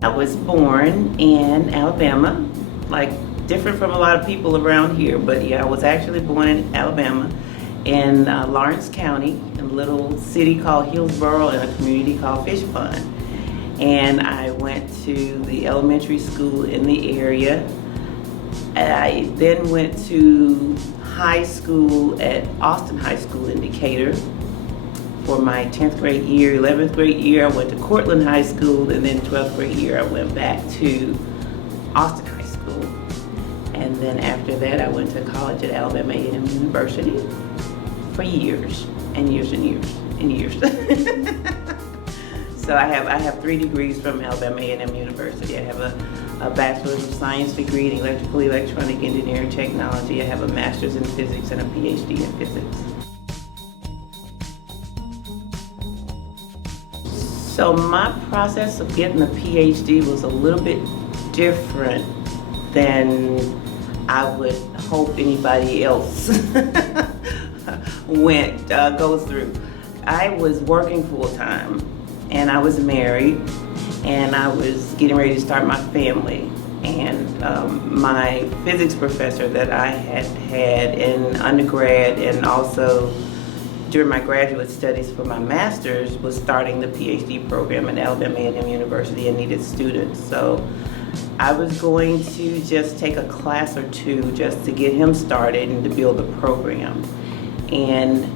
I was born in Alabama, like different from a lot of people around here, but yeah, I was actually born in Alabama in Lawrence County, in a little city called Hillsborough and a community called Fish Pond. And I went to the elementary school in the area. I then went to high school at Austin High School in Decatur. For my 10th grade year, 11th grade year, I went to Cortland High School, and then 12th grade year, I went back to Austin High School. And then after that, I went to college at Alabama A&M University for years and years and years and years. So I have 3 degrees from Alabama A&M University. I have a Bachelor's of Science degree in Electrical Electronic Engineering Technology. I have a Master's in Physics and a PhD in Physics. So my process of getting a PhD was a little bit different than I would hope anybody else goes through. I was working full time, and I was married, and I was getting ready to start my family. And my physics professor that I had in undergrad and also during my graduate studies for my master's was starting the PhD program at Alabama A&M University and needed students. So I was going to just take a class or 2 just to get him started and to build the program. And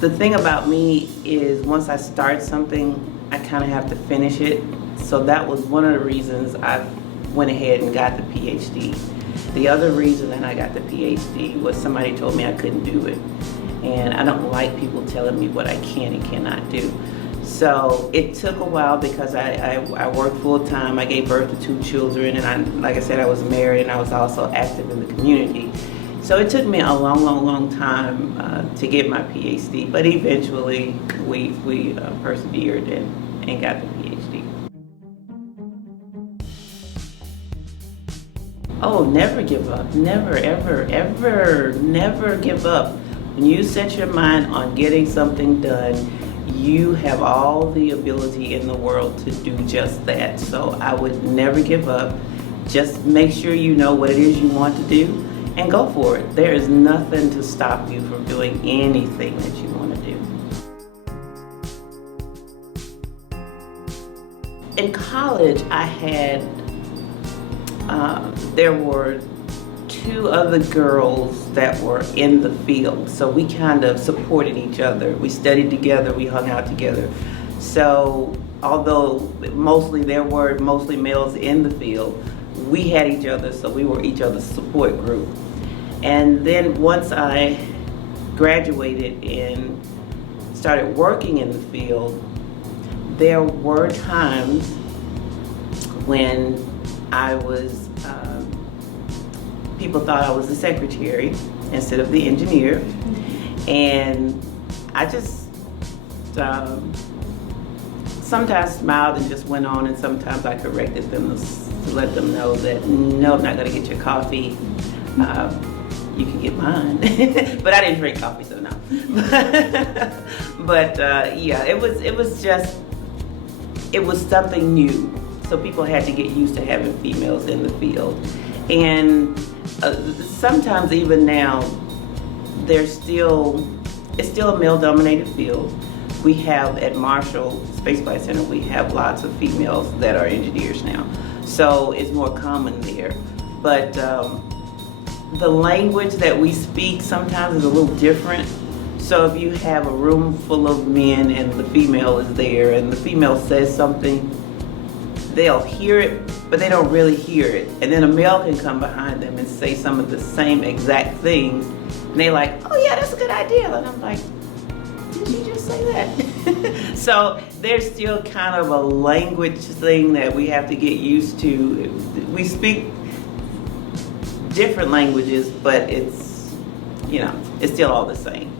the thing about me is once I start something, I kind of have to finish it. So that was one of the reasons I went ahead and got the PhD. The other reason that I got the PhD was somebody told me I couldn't do it. And I don't like people telling me what I can and cannot do. So it took a while because I worked full time. I gave birth to 2 children, and like I said, I was married, and I was also active in the community. So it took me a long time to get my PhD, but eventually we persevered and got the PhD. Oh, never give up. Never, ever never give up. When you set your mind on getting something done, you have all the ability in the world to do just that. So I would never give up. Just make sure you know what it is you want to do and go for it. There is nothing to stop you from doing anything that you want to do. In college, I had there were 2 other girls that were in the field, so we kind of supported each other. We studied together, we hung out together. So although there were mostly males in the field, we had each other, so we were each other's support group. And then once I graduated and started working in the field, there were times when I was, people thought I was the secretary instead of the engineer. And I just sometimes smiled and just went on, and sometimes I corrected them to let them know that, no, I'm not gonna get your coffee. You can get mine. But I didn't drink coffee, so no. But yeah, it was something new. So people had to get used to having females in the field. And sometimes even now, it's still a male-dominated field. We have at Marshall Space Flight Center, we have lots of females that are engineers now. So it's more common there. But the language that we speak sometimes is a little different. So if you have a room full of men and the female is there and the female says something, they'll hear it, but they don't really hear it. And then a male can come behind them and say some of the same exact things. And they're like, oh yeah, that's a good idea. And I'm like, did you just say that? So there's still kind of a language thing that we have to get used to. We speak different languages, but it's still all the same.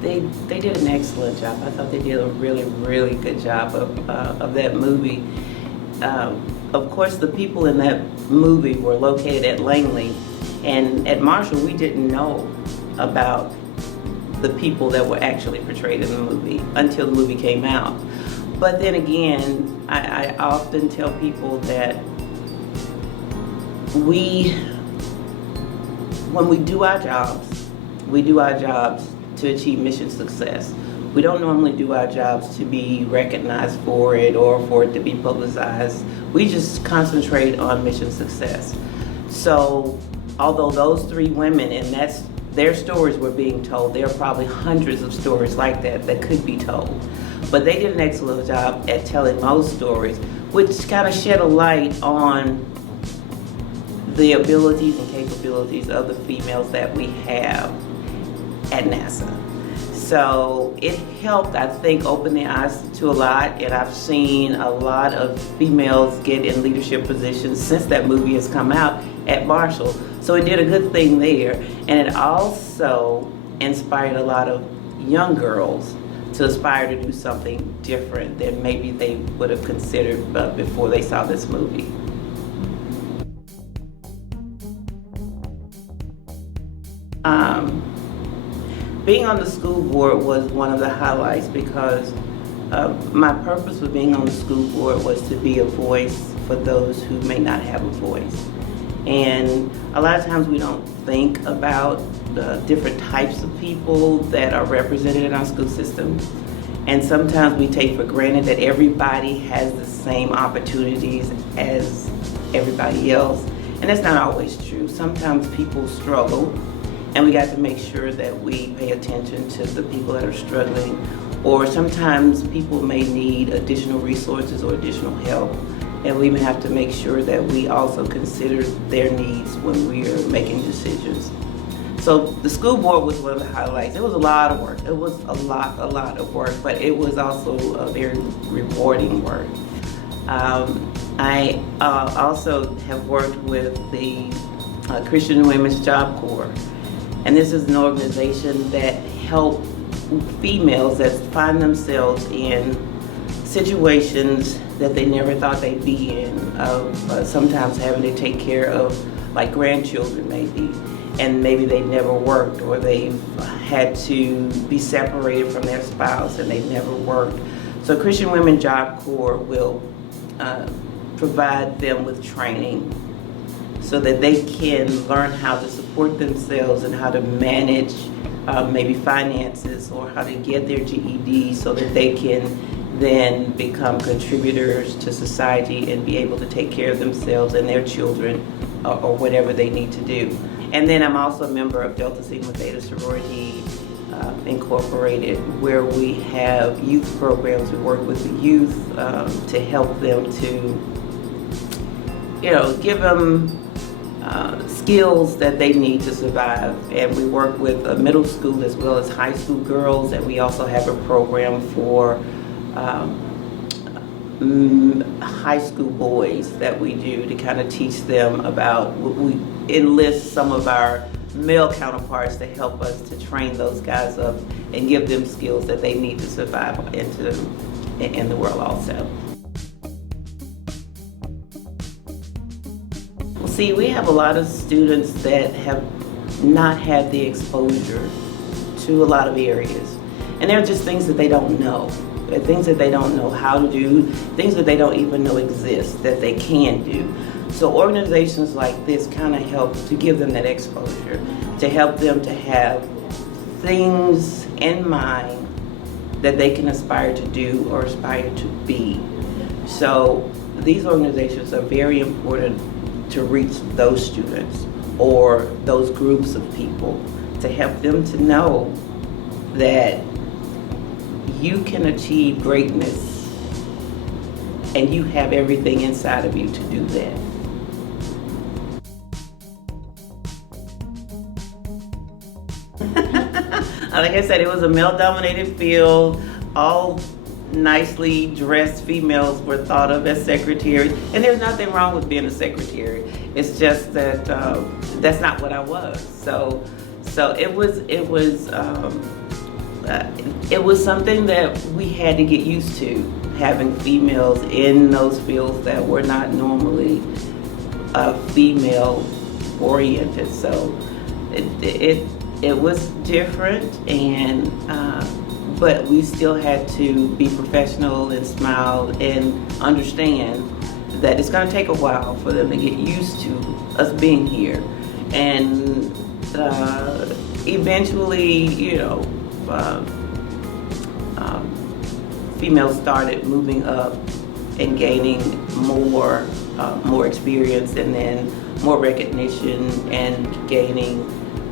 They did an excellent job. I thought they did a really good job of that movie. Of course, the people in that movie were located at Langley, and at Marshall we didn't know about the people that were actually portrayed in the movie until the movie came out. But then again, I often tell people that when we do our jobs to achieve mission success. We don't normally do our jobs to be recognized for it or for it to be publicized. We just concentrate on mission success. So although those three women, and that's their stories were being told, there are probably hundreds of stories like that could be told. But they did an excellent job at telling those stories, which kind of shed a light on the abilities and capabilities of the females that we have at NASA. So it helped, I think, open the eyes to a lot, and I've seen a lot of females get in leadership positions since that movie has come out at Marshall. So it did a good thing there, and it also inspired a lot of young girls to aspire to do something different than maybe they would have considered before they saw this movie. Being on the school board was one of the highlights because my purpose for being on the school board was to be a voice for those who may not have a voice. And a lot of times we don't think about the different types of people that are represented in our school system. And sometimes we take for granted that everybody has the same opportunities as everybody else. And that's not always true. Sometimes people struggle, and we got to make sure that we pay attention to the people that are struggling. Or sometimes people may need additional resources or additional help, and we may have to make sure that we also consider their needs when we are making decisions. So the school board was one of the highlights. It was a lot of work. It was a lot of work, but it was also a very rewarding work. I also have worked with the Christian Women's Job Corps. And this is an organization that helps females that find themselves in situations that they never thought they'd be in, sometimes having to take care of like grandchildren maybe, and maybe they've never worked, or they've had to be separated from their spouse and they've never worked. So Christian Women Job Corps will provide them with training so that they can learn how to support themselves and how to manage maybe finances, or how to get their GED so that they can then become contributors to society and be able to take care of themselves and their children, or whatever they need to do. And then I'm also a member of Delta Sigma Theta Sorority Incorporated, where we have youth programs. We work with the youth to help them to, give them skills that they need to survive. And we work with middle school as well as high school girls, and we also have a program for high school boys that we do to kind of teach them about, we enlist some of our male counterparts to help us to train those guys up and give them skills that they need to survive in the world also. Well, see, we have a lot of students that have not had the exposure to a lot of areas, and there are just things that they don't know. There are things that they don't know how to do, things that they don't even know exist that they can do. So organizations like this kind of help to give them that exposure, to help them to have things in mind that they can aspire to do or aspire to be. So these organizations are very important to reach those students or those groups of people, to help them to know that you can achieve greatness and you have everything inside of you to do that. Like I said, it was a male-dominated field. All nicely dressed females were thought of as secretaries, and there's nothing wrong with being a secretary. It's just that that's not what I was. So it was something that we had to get used to, having females in those fields that were not normally female oriented. So it was different, and but we still had to be professional and smile and understand that it's going to take a while for them to get used to us being here. And eventually, females started moving up and gaining more experience, and then more recognition, and gaining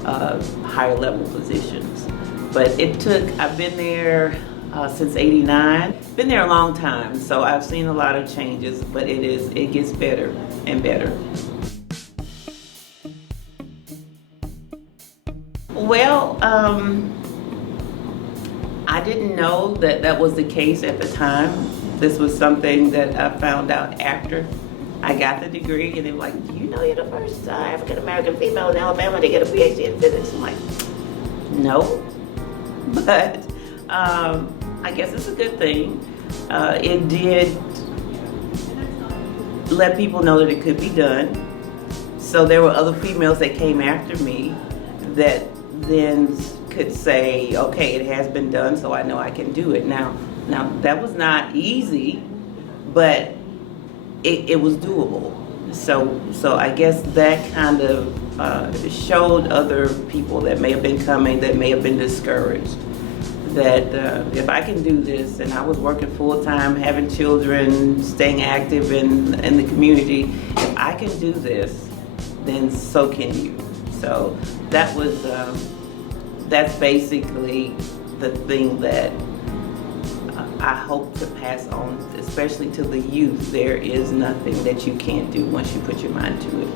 higher level positions. But I've been there since '89. Been there a long time, so I've seen a lot of changes, but it gets better and better. Well, I didn't know that was the case at the time. This was something that I found out after I got the degree, and they were like, you're the first African American female in Alabama to get a PhD in physics. I'm like, no, but I guess it's a good thing. It did let people know that it could be done. So there were other females that came after me that then could say, okay, it has been done, so I know I can do it. Now that was not easy, but it was doable. So I guess that kind of showed other people that may have been coming, that may have been discouraged, that if I can do this, and I was working full-time, having children, staying active in the community, if I can do this, then so can you. So that's basically the thing that I hope to pass on, especially to the youth. There is nothing that you can't do once you put your mind to it.